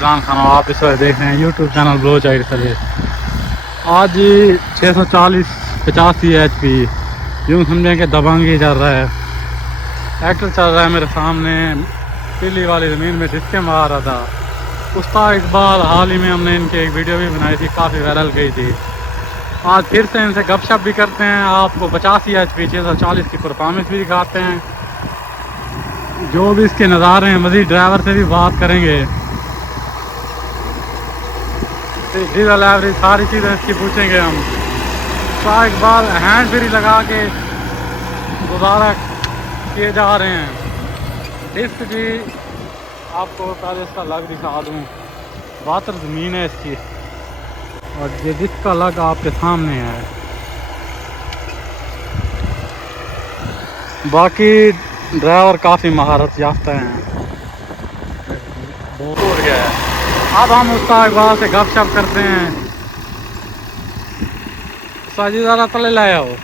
इमरान खान, आप इस वक्त देख रहे हैं यूट्यूब चैनल ब्लोच आइड सर्विस। आज 640-85 HP, यूँ समझें कि दबंगी चल रहा है। ट्रैक्टर चल रहा है मेरे सामने, पीली वाली ज़मीन में डिस्के मार रहा था। उस्ताद इकबाल, हाल ही में हमने इनकी एक वीडियो भी बनाई थी, काफ़ी वायरल गई थी। आज फिर से इनसे गपशप भी करते हैं, आपको 85 HP 640 की परफॉर्मेंस भी दिखाते हैं, जो भी इसके नज़ारे हैं। मज़ीद ड्राइवर से भी बात करेंगे, डीजल एवरेज सारी चीज़ें इसकी पूछेंगे हम। उस्ताद इकबाल हैंड फ्री लगा के गुजारा किए जा रहे हैं। डिस्क की आपको पहले इसका लग दिखा दूँ, बातर ज़मीन है इसकी, और ये डिस्क का लग आपके सामने है। बाकी ड्राइवर काफ़ी महारत याफ्ता हैं। टूट गया है। अब हम उस्ताद इकबाल से गपशप करते हैं। उस्ताद जी ज़रा तले लाया हो।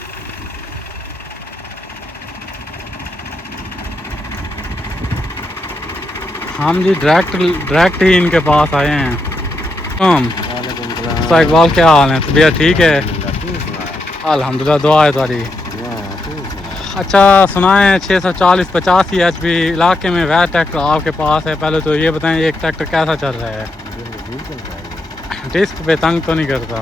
हम जी डायरेक्ट ही इनके पास आए हैं। उस्ताद इकबाल क्या हाल है, तबीयत ठीक है? अल्हम्दुलिल्लाह, दुआ है तुम्हारी। अच्छा, सुनाएं 640-85 HP इलाके में वह ट्रैक्टर आपके पास है। पहले तो ये बताएं, एक ट्रैक्टर कैसा चल रहा है? डिस्क पे तंग तो नहीं करता?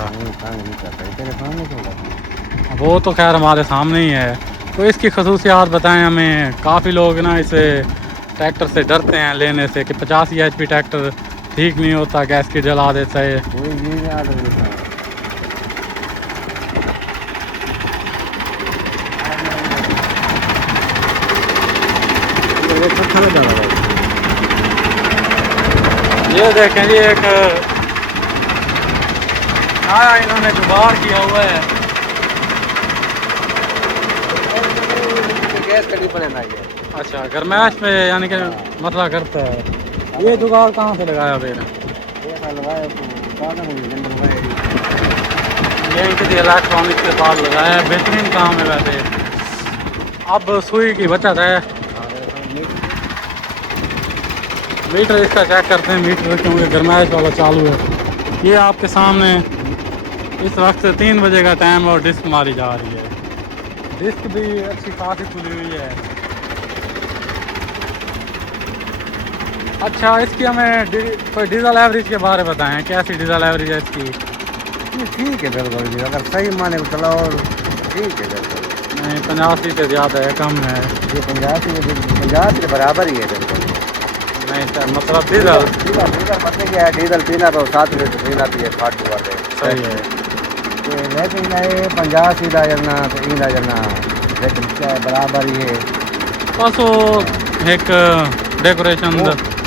वो तो खैर हमारे सामने ही है। तो इसकी खसूसियात बताएं हमें। काफ़ी लोग ना इसे ट्रैक्टर से डरते हैं लेने से कि 85 HP ट्रैक्टर ठीक नहीं होता, गैस की जला देता है। ये देखें जी, एक नया इन्होंने जुगाड़ किया हुआ है। गैस कड़ी पड़ेगा ये। अच्छा, गरमैश में यानी कि मसला करता है। ये जुगाड़ कहाँ से लगाया फिर? ये किसी इलेक्ट्रॉनिक के पास लगाया है, बेहतरीन काम है वैसे। अब सुई की बचत है। मीटर इसका चेक करते हैं, मीटर क्योंकि गरमाइश वाला चालू है। ये आपके सामने इस वक्त 3 बजे का टाइम और डिस्क मारी जा रही है। डिस्क भी अच्छी खासी खुली हुई है। अच्छा, इसकी हमें कोई डीजल एवरेज के बारे में बताएं, कैसी डीजल एवरेज है इसकी? ठीक है बिल्कुल जी, अगर सही माने को चलाओ ठीक है बिल्कुल। नहीं, 85 से ज़्यादा है, कम है? ये 50 के बराबर ही है बिल्कुल। नहीं सर, मतलब डीजल पता क्या है, डीजल पीना तो 7 लीटर पीना चाहिए फाटू वाले। सही है। लेकिन ये 50 सीधा जलना तो ईंदा जलना, लेकिन क्या है बराबर ही है। बस वो एक डेकोरेशन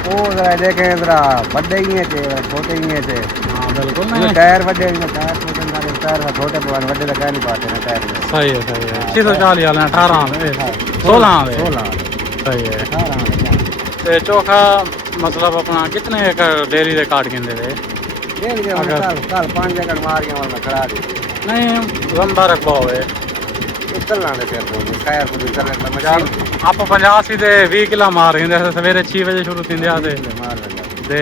वो जरा देखें, जरा बड़े ही हैं थे, छोटे ही हैं थे। हाँ बिल्कुल। नहीं, टायर बड़े टायर छोटे टायर छोटे पुराने बड़े तो कह नहीं पाते ना टायर में। सही है, सही है। 640 वाले 18 में 16 में सही है। 18 ते चोखा मतलब अपना कितने एकड़ डेली दे काट गिंदे वे? कल 5 एकड़ मार के वाला खड़ा दी नहीं, लंबा रखवा होवे चलना दे फिर तो खैर को चलने का मजा आप 85 दे 20 किलो मार गिंदे सवेरे 6 बजे शुरू थिंदे आसे मार ते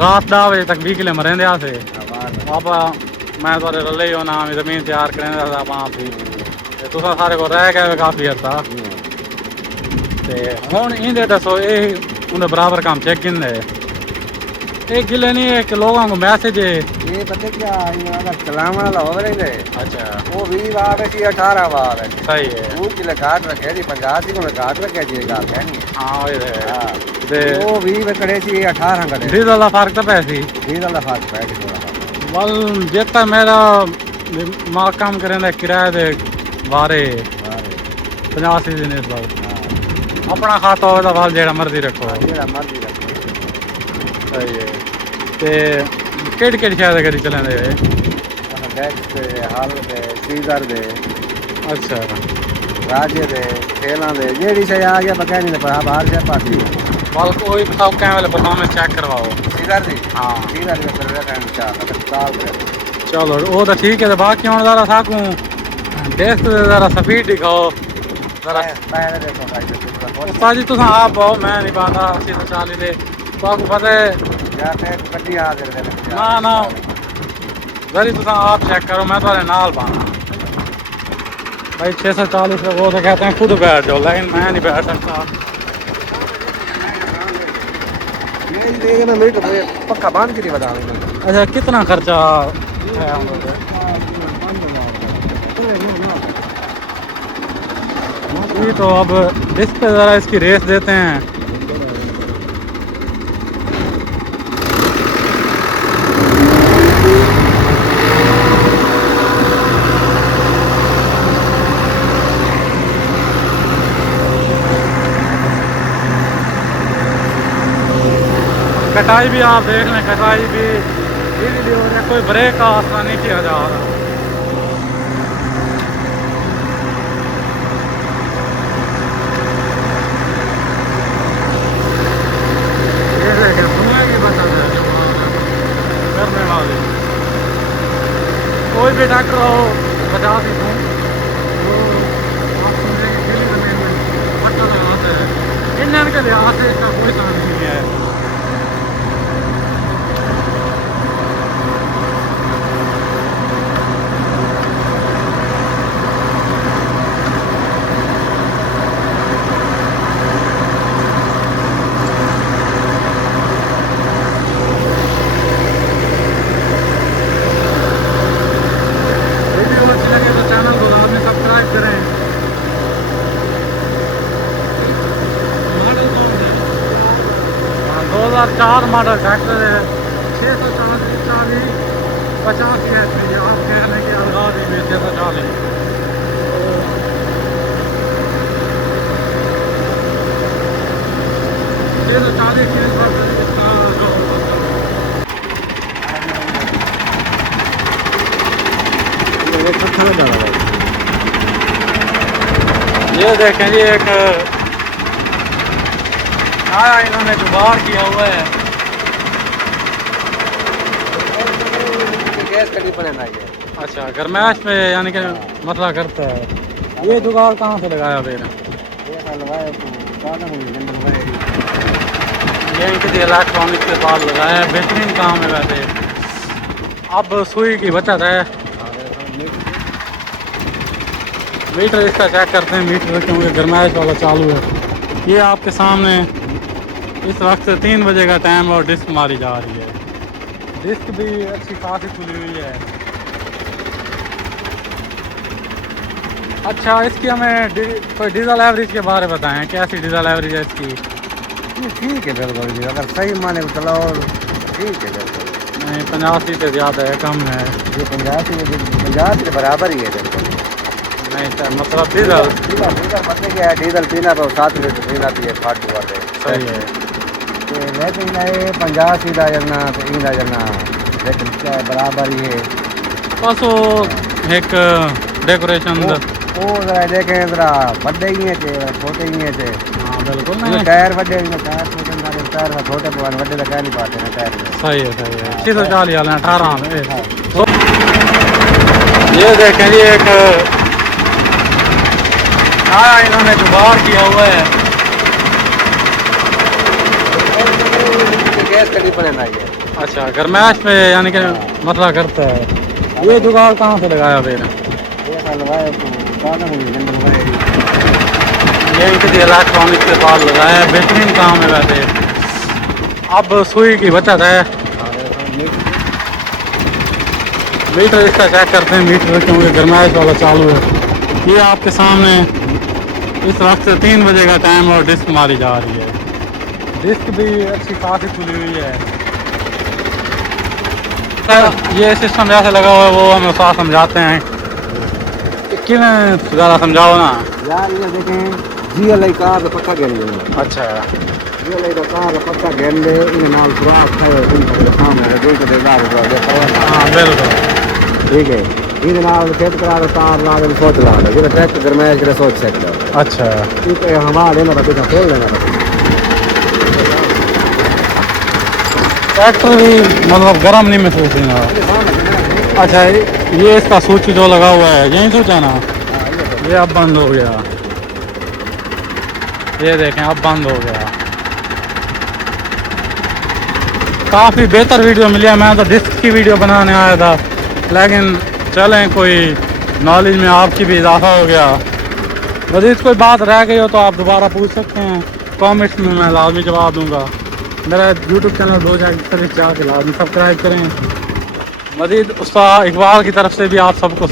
रात 10 बजे तक 20 किलो मरेंदे आसे। आप मैं थोड़े रले हो ना जमीन तैयार करें आप भी तुसा सारे को रह गए काफ़ी हद ते हुण इंदे दसो ये उन्हें बराबर काम चेक गिनदे एक गिले नहीं एक लोगों को मैसेज है। ये पता क्या अगर चलाने वाला हो रहे थे। अच्छा, वो 20 बार है 18 बार है। सही है। वो किले काट रखे थी 50 को काट रखे थी गाल कहनी। हाँ ये है। हां ते वो 20 में खड़े थी 18 खड़े। डीजल का फर्क तो पैसी डीजल का फर्क पै गया थोड़ा। बल जितना मेरा माँ काम करें किराए दे बारे 85 दिन इस बार अपना खाता हो तो वाल जेड़ा मर्जी रखो। मर्जी रखो सही है। ते केड़ी शायद करी चलें दे गैस दे हाल दे सीजर दे। अच्छा, राजे दे खेला दे जेडी से आ गया पका नहीं पड़ा बाहर से पाती बल कोई बताओ क्या वाले परफॉर्मेंस चेक करवाओ सीजर दी। हाँ सीजर में कर रहा है साल चलो वो तो ठीक है। बाकी हम ज़रा साकूँ डेस्क ज़रा स्पीड दिखाओ जरा। पहले देखो भाई उस्ताद जी तुम आप आओ, मैं नहीं पाता 80 से 40 दे तो आपको पता है जाते गड्डी आ दे ना ना जरी तुम आप चेक करो मैं तुम्हारे नाल बाना भाई 640 का वो तो कहते हैं खुद बैठ जाओ लेकिन मैं नहीं बैठ सकता ये देगा ना मेरे को पक्का बांध के नहीं बता रहा अच्छा कितना खर्चा है हम लोग ये तो अब डिस्क पे ज़रा इसकी रेस देते हैं कटाई भी आप देख लें कटाई भी इजीली हो रहा है कोई ब्रेक का आसरा नहीं किया जा रहा ये देखें धुएं की बचत है करने वाली कोई भी डॉक्टर हो बचा दी हूँ तो आप सुनेंगे दिल्ली ज़मीन में पट्टा लगाते हैं इंजन के लिहाज से इसका कोई काम नहीं है चार मॉडल ट्रैक्टर है 640 85 है आप कह रहे हैं कि अलगा दीजिए 640 ये देखें जी एक नया इन्होंने जुगाड़ किया हुआ है गैस कड़ी बनाना है अच्छा गरमैश में यानी कि मसला करता है ये जुगाड़ कहाँ से लगाया फिर ये किसी इलेक्ट्रॉनिक के पास लगाया है बेहतरीन काम है वैसे अब सुई की बचत है मीटर इसका चेक करते हैं मीटर क्योंकि गरमैश वाला चालू है ये आपके सामने इस वक्त 3 बजे का टाइम और डिस्क मारी जा रही है डिस्क भी अच्छी खासी खुली हुई है अच्छा इसकी हमें कोई डीजल एवरेज के बारे में बताएं कैसी डीजल एवरेज है इसकी ठीक है बिल्कुल जी अगर सही माने को चलाओ ठीक है बिल्कुल नहीं 85 से ज़्यादा है कम है ये 50 के बराबर ही है बिल्कुल नहीं सर मतलब डीजल पता क्या है डीजल पीना तो 7 लीटर पीना पिए फाट हुआ है सही है लेकिन ये 50 सीधा जलना तो इंदा जलना लेकिन क्या बराबर ही है बस वो एक डेकोरेशन वो जरा देखें जरा बड़े ही थे छोटे ही थे हाँ बिल्कुल नहीं टायर बड़े टायर छोटे टायर छोटे पुराने बड़े तो कह नहीं पाते ना टायर में सही है 640 वाले 18 में तो ये देखें जी एक नया इन्होंने जुगाड़ किया हुआ है गैस कड़ी बनाना है अच्छा गरमैश में यानी कि मसला करता है ये जुगाड़ कहाँ से लगाया फिर ये किसी इलेक्ट्रॉनिक के पास लगाया है बेहतरीन काम है वैसे अब सुई की बचत है मीटर इसका चेक करते हैं मीटर क्योंकि गरमैश वाला चालू है ये आपके सामने इस वक्त 3 बजे का टाइम और डिस्क मारी जा रही है डिस्क भी अच्छी खासी खुली हुई है ये सिस्टम जैसे लगा हुआ है वो हमें साथ समझाते हैं कि ज़्यादा समझाओ ना यार ये देखें GLI कार का पक्का गेंद है अच्छा GLI का कार का पक्का गेंद है इन नाल सुराख है इन सामने दो तो देदार हो गया हाँ बिल्कुल ठीक है इन नाल खेत करा तार ला के सोच ला दे ये ट्रैक्टर गरमैश के सोच सकता है अच्छा ठीक है हवा लेना तो कितना खोल लेना ट्रैक्टर भी मतलब गर्म नहीं महसूस होगा अच्छा ये इसका स्विच जो लगा हुआ है यही स्विच है ना ये अब बंद हो गया ये देखें अब बंद हो गया काफ़ी बेहतर वीडियो मिली है। मैं तो डिस्क की वीडियो बनाने आया था, लेकिन चलें कोई नॉलेज में आपकी भी इजाफा हो गया। मज़ीद कोई बात रह गई हो तो आप दोबारा पूछ सकते हैं कमेंट्स में, मैं लाजमी जवाब दूंगा। मेरा यूट्यूब चैनल हो जाएगा सर्विस जाके लाजमी सब्सक्राइब करें। मज़ीद उस्ताद इकबाल की तरफ से भी आप सबको